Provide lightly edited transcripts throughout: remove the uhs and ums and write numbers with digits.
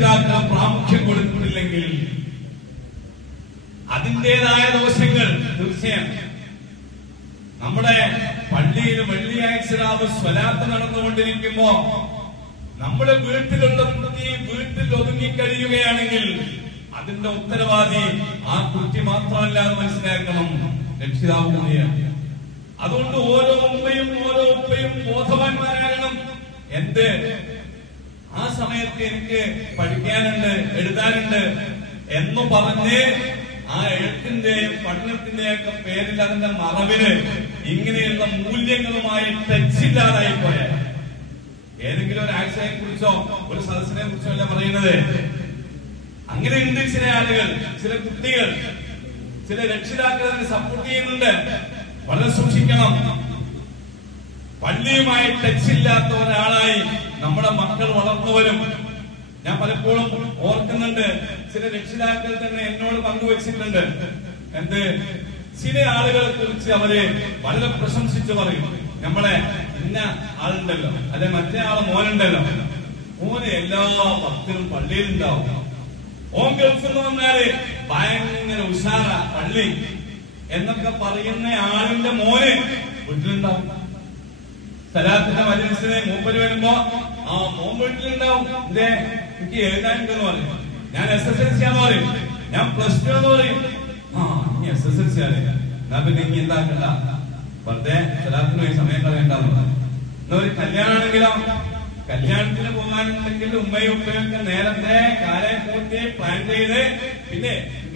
രക്ഷിതാക്കൾ പ്രാമുഖ്യം കൊടുത്തിട്ടില്ലെങ്കിൽ അതിൻ്റെതായ ദോഷങ്ങൾ തീർച്ചയായും. നമ്മുടെ പള്ളിയിൽ വെള്ളിയാഴ്ച രാവ് സ്വലാത്ത് നടന്നുകൊണ്ടിരിക്കുമ്പോ നമ്മുടെ വീട്ടിലുള്ള കുട്ടി വീട്ടിൽ ഒതുങ്ങിക്കഴിയുകയാണെങ്കിൽ അതിന്റെ ഉത്തരവാദി ആ കുട്ടി മാത്രമല്ല എന്ന് മനസ്സിലാക്കണം, രക്ഷിതാവ് കൂടിയാണ്. അതുകൊണ്ട് ഓരോ ഉമ്മയും ഓരോ ഉപ്പയും ബോധവാന്മാരാകണം. എന്ത് ആ സമയത്ത് എനിക്ക് പഠിക്കാനുണ്ട്, എഴുതാനുണ്ട് എന്ന് പറഞ്ഞ് ആ എഴുത്തിന്റെയും പഠനത്തിന്റെയും ഒക്കെ പേരിൽ അതിന്റെ മറവില് ഇങ്ങനെയുള്ള മൂല്യങ്ങളുമായി ടച്ചില്ലാതായി പോയാൽ, ഏതെങ്കിലും ഒരു ആഴ്ചയെ കുറിച്ചോ ഒരു സദസ്സിനെ കുറിച്ചോ അല്ല പറയുന്നത്. അങ്ങനെയുണ്ട് ചില ആളുകൾ, ചില കുട്ടികൾ, ചില രക്ഷിതാക്കൾ അതിന് സപ്പോർട്ട് ചെയ്യുന്നുണ്ട്. വളരെ സൂക്ഷിക്കണം. പള്ളിയുമായി ടച്ചില്ലാത്ത ഒരാളായി നമ്മുടെ മക്കൾ വളർന്നു വരും. ഞാൻ പലപ്പോഴും ഓർക്കുന്നുണ്ട്, ചില രക്ഷിതാക്കൾ തന്നെ എന്നോട് പങ്കുവച്ചിട്ടുണ്ട്. എന്ത് ചില ആളുകളെ കുറിച്ച് അവര് വളരെ പ്രശംസിച്ചു പറയും. നമ്മളെ ഇന്ന ആളുണ്ടല്ലോ, അല്ലെ മറ്റേ ആളെ മോനുണ്ടല്ലോ, മോന് എല്ലാ ഭക്തരും പള്ളിയിലുണ്ടാവും, ഓൻ ഗൾഫിൽ നിന്ന് വന്നാല് ഭയങ്കര ഉഷാറ പള്ളി എന്നൊക്കെ പറയുന്ന ആളിന്റെ മോന് വീട്ടിലുണ്ടാവും. സലാത്തിന്റെ മജ്‌ലിസിന് മൂപ്പര് വരുമ്പോ ആ മോൻ വീട്ടിലുണ്ടാവും. ഇതേ എനിക്ക് എഴുതാനുണ്ടെന്ന് പറയും, ഞാൻ SSLC ആന്ന് പറയും, ഞാൻ +2 എന്ന് പറയും. ആ ഇനി SSLC ആണ്, എന്നാ പിന്നെ ഇനി എന്താക്കണ്ട, വെറുതെ സലാത്തിന് പോയി സമയം കളയണ്ടെന്ന്. എന്നാ ഒരു കല്യാണമാണെങ്കിലോ, കല്യാണത്തിന് പോകാനുണ്ടെങ്കിൽ ഉമ്മയും ഉപ്പയും ഒക്കെ നേരത്തെ കാലം കൂട്ടി പ്ലാൻ ചെയ്ത്, പിന്നെ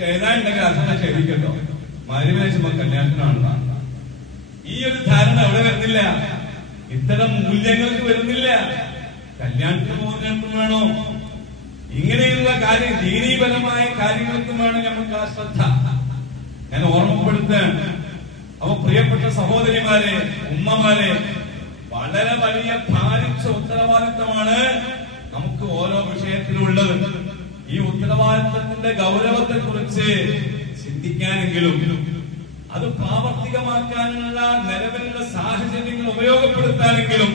എഴുതാനുണ്ടെങ്കിൽ അസല ക്ഷണിക്കട്ടോ, മരുവിനേശം കല്യാണത്തിനാണ്. ഈ ഒരു ധാരണ എവിടെ വരുന്നില്ല, ഇത്തരം മൂല്യങ്ങൾക്ക് വരുന്നില്ല. കല്യാണത്തിന് പോകുന്നതിനും വേണോ, ഇങ്ങനെയുള്ള കാര്യം ദീനീപരമായ കാര്യങ്ങൾക്കും വേണം നമുക്ക് ആ ശ്രദ്ധ. ഞാൻ ഓർമ്മപ്പെടുത്തുകയാണ്. അപ്പൊ പ്രിയപ്പെട്ട സഹോദരിമാരെ, ഉമ്മമാരെ, വളരെ വലിയ ഭാരിച്ച ഉത്തരവാദിത്തമാണ് നമുക്ക് ഓരോ വിഷയത്തിലുള്ളത്. ഈ ഉത്തരവാദിത്തത്തിന്റെ ഗൗരവത്തെ കുറിച്ച് ചിന്തിക്കാനെങ്കിലും അത് പ്രാവർത്തികമാക്കാനുള്ള നിലവിലുള്ള സാഹചര്യങ്ങൾ ഉപയോഗപ്പെടുത്താനെങ്കിലും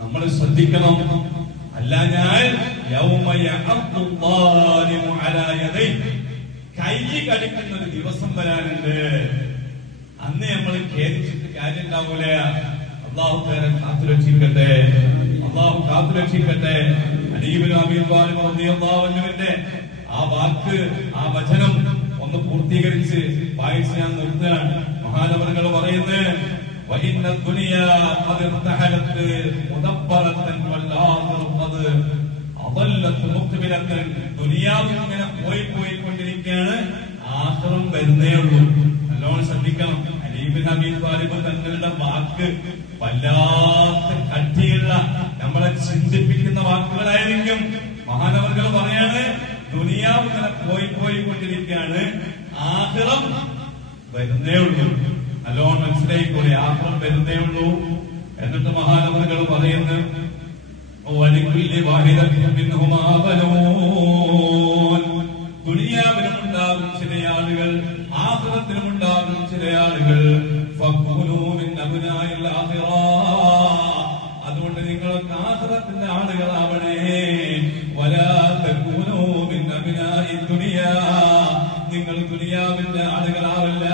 നമ്മൾ ശ്രദ്ധിക്കണം. അല്ലാഞ്ഞാൽ കൈ കടിക്കുന്ന ഒരു ദിവസം വരാനുണ്ട്. അന്ന് നമ്മൾ ഖേദിച്ചിട്ട് കാര്യം ഉണ്ടാവൂല. അള്ളാഹു പേരെ കാത്തുരക്ഷിക്കട്ടെ, അള്ളാഹു കാത്തുരക്ഷിക്കട്ടെ. അലി ഇബ്നു അബീ ത്വാലിബ് റളിയല്ലാഹു അൻഹുവിന്റെ ആ വാക്ക്, ആ വചനം ഒന്ന് പൂർത്തീകരിച്ച് വായിച്ച് ഞാൻ നിർത്തുകയാണ്. മഹാനവറുകൾ പറയുന്നത്, وَإِنَّ الدُّنْيَا قَدْ ارْتَحَلَتْ مُدَبَّرَةً وَالْآخِرَةُ قَدْ أَضَلَّتْ مُقْبِلَةً. ദുനിയാവ് ഇങ്ങനെ പോയിക്കൊണ്ടിരിക്കുകയാണ്, ആഖിറം വരുന്നേ ഉള്ളൂ. നല്ലോണം ശ്രദ്ധിക്കണം. അലി ഇബ്നു അബീ ത്വാലിബ് തങ്ങളുടെ വാക്ക് വല്ലാത്ത കട്ടിയുള്ള, നമ്മളെ ചിന്തിപ്പിക്കുന്ന വാക്കുകളായിരിക്കും. മഹാനവറുകൾ പറയാണ്, ദുനിയാവ് ഇങ്ങനെ പോയിക്കൊണ്ടിരിക്കുകയാണ്, ആഖിറം വരുന്നേ ഉള്ളൂ. നല്ലോണം മനസ്സിലായിക്കൂടെ, ആഖിറം വരുന്നേ ഉള്ളൂ. എന്നിട്ട് മഹാനവറുകൾ പറയുന്നു, ദുനിയാവിനുമുണ്ടാകും ചില ആളുകൾ, ആഖിറത്തിനുമുണ്ടാകും ചില ആളുകൾ. അതുകൊണ്ട് നിങ്ങളൊക്കെ ആഖിറത്തിന്റെ ആളുകളാവണേ. നിങ്ങൾ ദുനിയാവിന്റെ ആളുകളാവില്ല.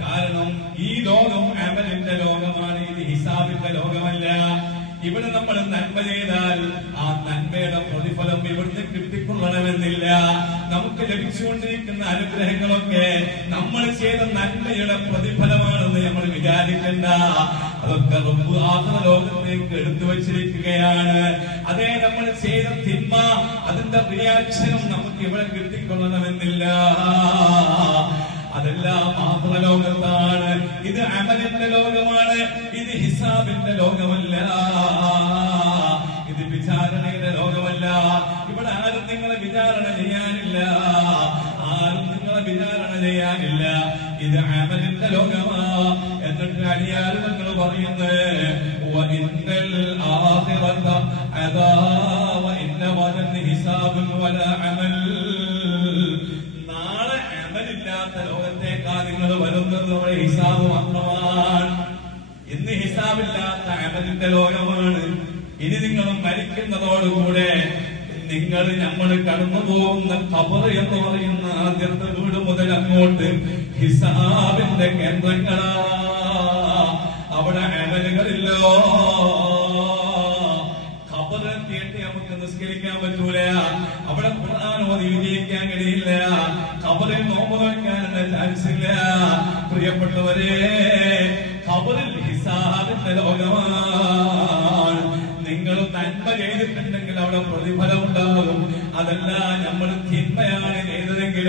കാരണം ഈ ലോകം അമലിന്റെ ലോകമാണ്, ഇത് ഹിസാബിന്റെ ലോകമല്ല. ഇവിടെ നമ്മൾ നന്മ ചെയ്താൽ ആ നന്മയുടെ പ്രതിഫലം ഇവിടുന്ന് കിട്ടിക്കൊള്ളണമെന്നില്ല. നമുക്ക് ലഭിച്ചുകൊണ്ടിരിക്കുന്ന അനുഗ്രഹങ്ങളൊക്കെ നമ്മൾ ചെയ്ത നന്മയുടെ പ്രതിഫലമാണെന്ന് നമ്മൾ വിചാരിക്കണ്ട. അതൊക്കെ റബ്ബ് ആഖിറ ലോകത്തേക്ക് എടുത്തു വച്ചിരിക്കുകയാണ്. അതേ നമ്മൾ ചെയ്ത തിന്മ, അതിന്റെ റിയാക്ഷനും നമുക്ക് ഇവിടെ കിട്ടിക്കൊള്ളണമെന്നില്ല. അതെല്ലാം ആഖിറ ലോകത്താണ്. ഇത് അമലിന്റെ ലോകമാണ്, ഇത് ഹിസാബിന്റെ ലോകമല്ല, ഇത് വിചാരണയുടെ ലോകമല്ല. ഇവിടെ ആരും നിങ്ങളെ വിചാരണ ചെയ്യാനില്ല, ആരും നിങ്ങളെ വിചാരണ ചെയ്യാനില്ല. ഇത് അമലിന്റെ ലോകമാ. എന്നിട്ട് അടിയാൽ നിങ്ങൾ പറയുന്നത്, നാളെ അമലില്ലാത്ത ലോകത്തേക്കാ നിങ്ങൾ വരുന്നത് നമ്മുടെ ഹിസാബ് മാത്രമാണ്. ഇന്ന് ഹിസാബില്ലാത്ത അമലിന്റെ ലോകമാണ്. ഇനി നിങ്ങൾ മരിക്കുന്നതോടുകൂടെ നിങ്ങൾ നമ്മൾ കടന്നു പോകുന്ന ഖബർ എന്ന് പറയുന്ന ആദ്യത്തെ വീട് മുതൽ അങ്ങോട്ട് ഹിസാബിന്റെ കേന്ദ്രങ്ങളാ. അവിടെ അമലുകളില്ലോ. ഖബറിലെത്തിയിട്ട് നമുക്ക് നിസ്കരിക്കാൻ പറ്റൂല, അവിടെ ഖുർആൻ ഓതി വിജയിക്കാൻ കഴിയില്ല, ഖബറിൽ നോമ്പ് നോക്കാനുള്ള ചാൻസ് ഇല്ല. പ്രിയപ്പെട്ടവരെ, ഖബറിൽ ഹിസാബിന്റെ ലോകമാണ്. നിങ്ങൾ നന്മ ചെയ്തിട്ടുണ്ടെങ്കിൽ അവിടെ പ്രതിഫലം ഉണ്ടാകും. അതല്ല നമ്മൾ തിന്മയാണ് ചെയ്തതെങ്കിൽ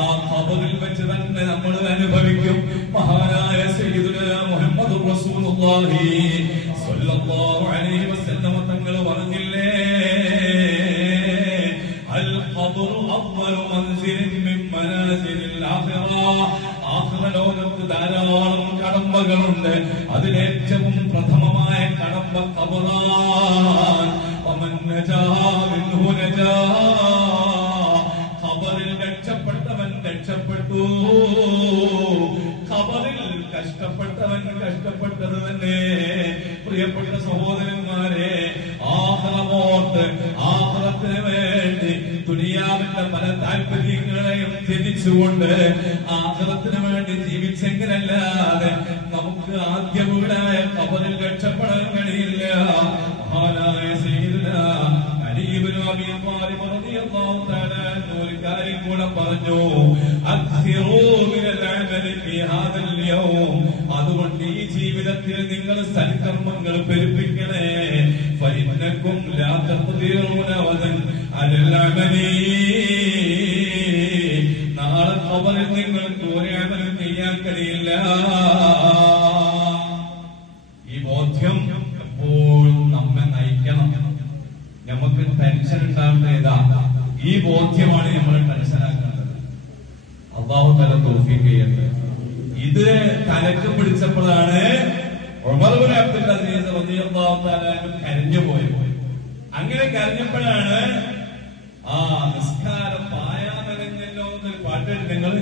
ആ ഖബറിൽ വെച്ച് തന്നെ നമ്മൾ അനുഭവിക്കും. മഹാനായ സയ്യിദുനാ മുഹമ്മദ് റസൂലുള്ളാഹി സ്വല്ലല്ലാഹു അലൈഹി വസല്ലം തങ്ങൾ പറഞ്ഞില്ലേ, അൽ ഖബറു അവ്വലു മൻസിലിൻ മിൻ മനാസിലിൽ ആഖിറ. ആഖിറ ലോകത്ത് ധാരാളം കടമ്പകളുണ്ട്. അതിലേറ്റവും പ്രഥമമായ കടമ്പ ഖബറാൻ. വമൻ നജാ മിൻഹു നജാ. ഖബറിൽ രക്ഷപ്പെട്ടവൻ രക്ഷപ്പെട്ടു, ഖബറിൽ കഷ്ടപ്പെട്ടവൻ കഷ്ടപ്പെട്ടത് തന്നെ. പ്രിയപ്പെട്ട സഹോദരന്മാരെ, ആഖിറമോർത്ത് ആഖിറത്തിന് വേണ്ടി ദുനിയാവിന്റെ പല താല്പര്യങ്ങളെയും ത്യജിച്ചുകൊണ്ട് ആഖിറത്തിന് വേണ്ടി ജീവിച്ചെങ്കിലല്ലാതെ നമുക്ക് ആദ്യ വീടായ ഖബറിൽ രക്ഷപ്പെടാൻ കഴിയില്ല. മഹാനായ സയ്യിദുനാ അലി ഇബ്നു അബീ ത്വാലിബ് റളിയല്ലാഹു തആല ഒരു കാര്യം കൂടെ പറഞ്ഞു, അക്സിറൂ മിനൽ അമലി ഫീ ഹാദൽ യൗം. അതുകൊണ്ട് ഈ ജീവിതത്തിൽ നിങ്ങൾ സൽക്കർമ്മങ്ങൾ പെരുപ്പിക്കണേ. ഫഇന്നകും ലാ തഖ്ദിറൂന വദൻ അലൽ അമലി. നാളെ ഖബറിൽ നിങ്ങൾക്ക് ഒരു അമലും ചെയ്യാൻ കഴിയില്ല. ഈ ബോധ്യം എപ്പോഴും നമ്മെ നയിക്കണം. നമുക്ക് ടെൻഷൻ ഉണ്ടാവേണ്ടതാ ഈ ബോധ്യമാണ് നമ്മൾ ടെൻഷനാക്കേണ്ടത്. അല്ലാഹു തആല തൗഫീഖ് ചെയ്യട്ടെ. ഇത് തലക്ക് പിടിച്ചപ്പോഴാണ് ഉമർ ഇബ്നു അബ്ദുൽ അസീസ് റളിയല്ലാഹു തആല കരഞ്ഞു പോയത്. അങ്ങനെ കരഞ്ഞപ്പോഴാണ് ആ നിസ്കാരം പായാമലഞ്ഞല്ലോ എന്നൊരു പാട്ട് നിങ്ങൾ